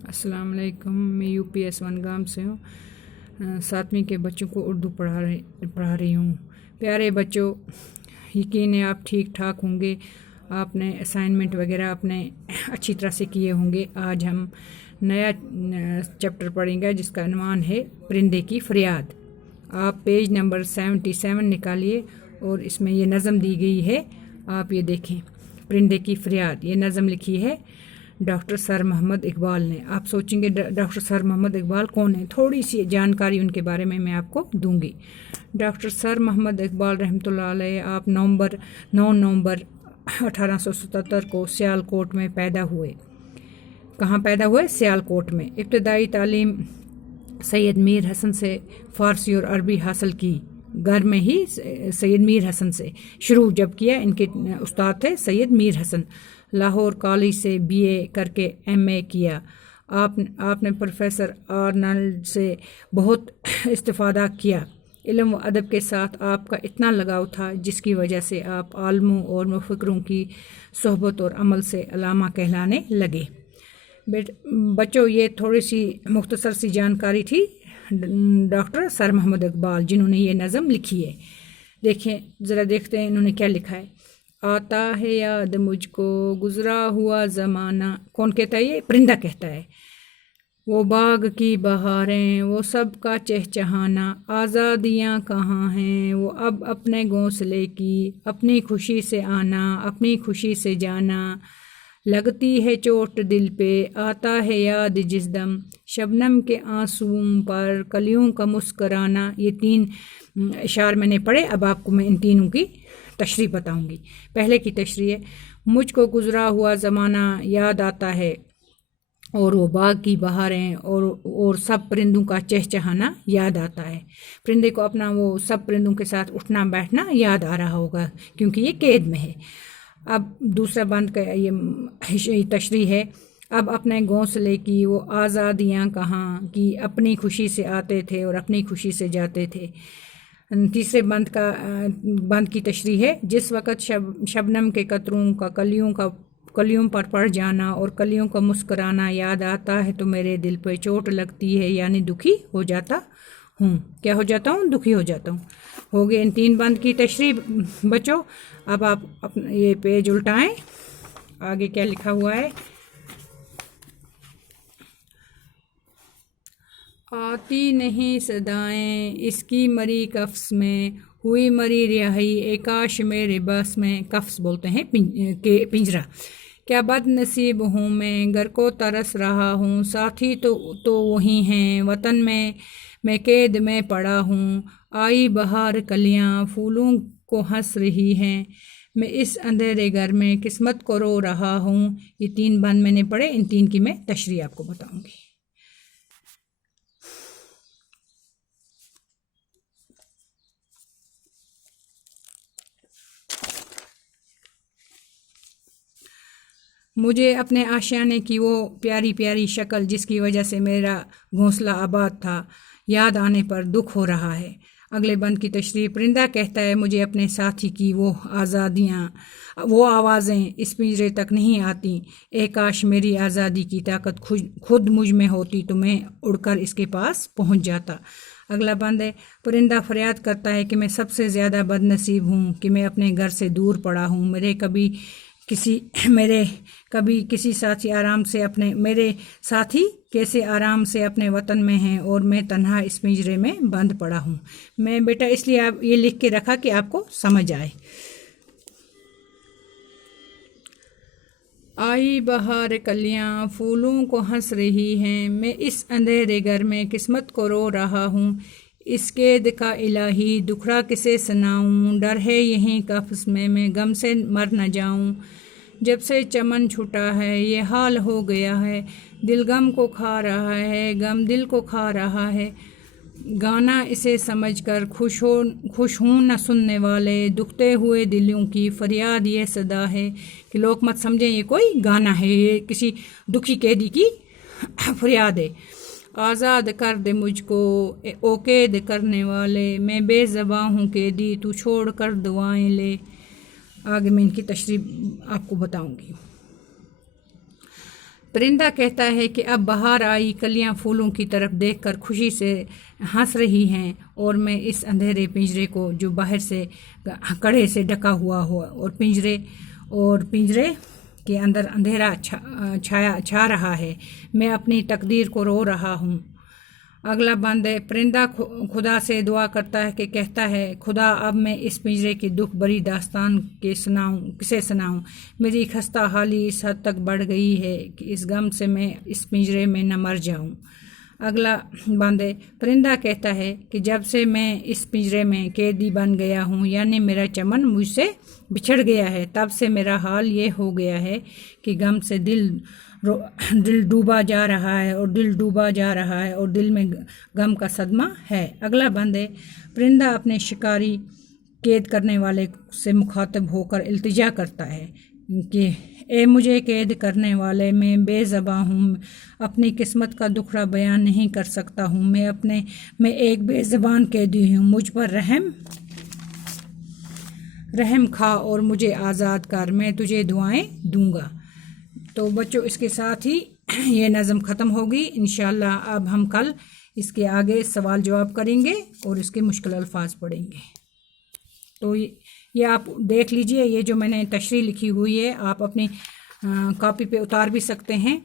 अस्सलाम वालेकुम। मैं यूपीएस वनगाम से हूँ। 7वीं के बच्चों को उर्दू पढ़ा रही हूँ। प्यारे बच्चों, यकीन है आप ठीक ठाक होंगे। आपने असाइनमेंट वगैरह अपने अच्छी तरह से किए होंगे। आज हम नया चैप्टर पढ़ेंगे जिसका अनवान है परिंदे की फरियाद। आप पेज नंबर 77 निकालिए और इसमें ये नज़म दी गई है। आप ये देखें, परिंदे की फरियाद। ये नज़म लिखी है डॉक्टर सर मोहम्मद इकबाल ने। आप सोचेंगे डॉक्टर सर मोहम्मद इकबाल कौन है? थोड़ी सी जानकारी उनके बारे में मैं आपको दूंगी। डॉक्टर सर मोहम्मद इकबाल रहमतुल्लाह अलैह आप 9 नवंबर 1877 को सियालकोट में पैदा हुए। कहाँ पैदा हुए? सियालकोट में। इब्तदाई तालीम सैयद मीर हसन से फ़ारसी और अरबी हासिल की। घर में ही सैयद मीर हसन से शुरू जब किया, इनके उस्ताद थे सैयद मीर हसन। लाहौर कॉलेज से बीए करके एमए किया। आपने प्रोफेसर आर्नल्ड से बहुत इस्तिफ़ादा किया। इल्म व अदब के साथ आपका इतना लगाव था जिसकी वजह से आप आलमों और मुफ़क्किरों की सोहबत और अमल से अलामा कहलाने लगे। बच्चों, ये थोड़ी सी मुख्तसर सी जानकारी थी डॉक्टर सर मोहम्मद इकबाल जिन्होंने ये नज़म लिखी है। देखें, ज़रा देखते हैं इन्होंने क्या लिखा है। आता है याद मुझको गुज़रा हुआ ज़माना। कौन कहता है? ये परिंदा कहता है। वो बाग की बहारें, वो सब का चहचहाना, आज़ादियाँ कहाँ हैं वो अब अपने घोंसले की, अपनी खुशी से आना, अपनी खुशी से जाना। लगती है चोट दिल पे, आता है याद जिस दम, शबनम के आंसुओं पर कलियों का मुस्कराना। ये 3 इशार मैंने पढ़े। अब आपको मैं इन तीनों की तशरीह बताऊंगी। पहले की तशरीह है, मुझको गुज़रा हुआ ज़माना याद आता है और वो बाग की बहारें और सब परिंदों का चहचहाना याद आता है। परिंदे को अपना वो सब परिंदों के साथ उठना बैठना याद आ रहा होगा क्योंकि ये कैद में है। अब दूसरा बंद का ये तशरीह है, अब अपने घोंसले की वो आज़ादियाँ कहाँ की, अपनी खुशी से आते थे और अपनी खुशी से जाते थे। तीसरे बंद की तशरीह है, जिस वक़्त शबनम के कतरों का कलियों पर पड़ जाना और कलियों का मुस्कुराना याद आता है तो मेरे दिल पर चोट लगती है, यानी दुखी हो जाता हूँ। क्या हो जाता हूँ? दुखी हो जाता हूँ। हो गए इन 3 बंद की तशरीह बच्चों। अब आप अपना ये पेज उल्टाएं। आगे क्या लिखा हुआ है? आती नहीं सदाएं इसकी मरी कफ्स में, हुई मरी रिहाई एकाश मेरे बस में। कफ्स बोलते हैं पिंजरा। क्या बदनसीब हूँ मैं, घर को तरस रहा हूँ, साथी तो वही हैं वतन में, मैं कैद में पड़ा हूँ। आई बहार कलियाँ फूलों को हंस रही हैं, मैं इस अंधेरे घर में किस्मत को रो रहा हूँ। ये 3 बंद मैंने पढ़े। इन 3 की मैं तशरीह आपको बताऊंगी। मुझे अपने आशियाने की वो प्यारी प्यारी शक्ल जिसकी वजह से मेरा घोंसला आबाद था याद आने पर दुख हो रहा है। अगले बंद की तशरीह, परिंदा कहता है मुझे अपने साथी की वो आवाज़ें इस पिंजरे तक नहीं आती। काश मेरी आज़ादी की ताकत खुद मुझ में होती तो मैं उड़कर इसके पास पहुंच जाता। अगला बंद है, परिंदा फरियाद करता है कि मैं सबसे ज़्यादा बदनसीब हूँ कि मैं अपने घर से दूर पड़ा हूँ। मेरे साथी कैसे आराम से अपने वतन में हैं और मैं तन्हा इस पिंजरे में बंद पड़ा हूँ। मैं बेटा इसलिए आप ये लिख के रखा कि आपको समझ आए। आई बहार कलियाँ फूलों को हंस रही हैं, मैं इस अंधेरे घर में किस्मत को रो रहा हूँ। इसके दिखा इलाही दुखड़ा किसे सुनाऊँ, डर है यहीं कफ्स में मैं गम से मर न जाऊँ। जब से चमन छूटा है ये हाल हो गया है, दिल गम को खा रहा है, गम दिल को खा रहा है। गाना इसे समझकर खुश हूँ न सुनने वाले, दुखते हुए दिलों की फरियाद ये सदा है। कि लोग मत समझें ये कोई गाना है, ये किसी दुखी कैदी की फरियाद है। आज़ाद कर दे मुझको ओ कैद करने वाले, मैं बेज़बां हूँ कैदी तू छोड़ कर दुआएं ले। आगे मैं इनकी तशरीह आपको बताऊंगी। پرندہ کہتا ہے کہ اب بہار آئی، کلیاں پھولوں کی طرف دیکھ کر خوشی سے ہنس رہی ہیں، اور میں اس اندھیرے پنجرے کو جو باہر سے کڑے سے ڈھکا ہوا اور پنجرے کے اندر اندھیرا چھا رہا ہے، میں اپنی تقدیر کو رو رہا ہوں۔ اگلا بند ہے، پرندہ خدا سے دعا کرتا ہے کہ کہتا ہے، خدا اب میں اس پنجرے کی دکھ بری داستان کسے سناؤں؟ میری خستہ حالی اس حد تک بڑھ گئی ہے کہ اس غم سے میں اس پنجرے میں نہ مر جاؤں۔ اگلا بند ہے، پرندہ کہتا ہے کہ جب سے میں اس پنجرے میں قیدی بن گیا ہوں، یعنی میرا چمن مجھ سے بچھڑ گیا ہے، تب سے میرا حال یہ ہو گیا ہے کہ غم سے دل ڈوبا جا رہا ہے اور دل میں غم کا صدمہ ہے۔ اگلا بند ہے، پرندہ اپنے شکاری قید کرنے والے سے مخاطب ہو کر التجا کرتا ہے کہ اے مجھے قید کرنے والے، میں بے زباں ہوں، اپنی قسمت کا دکھڑا بیان نہیں کر سکتا ہوں، میں ایک بے زبان قیدی ہوں، مجھ پر رحم کھا اور مجھے آزاد کر، میں تجھے دعائیں دوں گا۔ تو بچوں، اس کے ساتھ ہی یہ نظم ختم ہوگی۔ انشاءاللہ اب ہم کل اس کے آگے سوال جواب کریں گے اور اس کے مشکل الفاظ پڑھیں گے۔ تو یہ آپ دیکھ لیجئے، یہ جو میں نے تشریح لکھی ہوئی ہے آپ اپنی کاپی پہ اتار بھی سکتے ہیں۔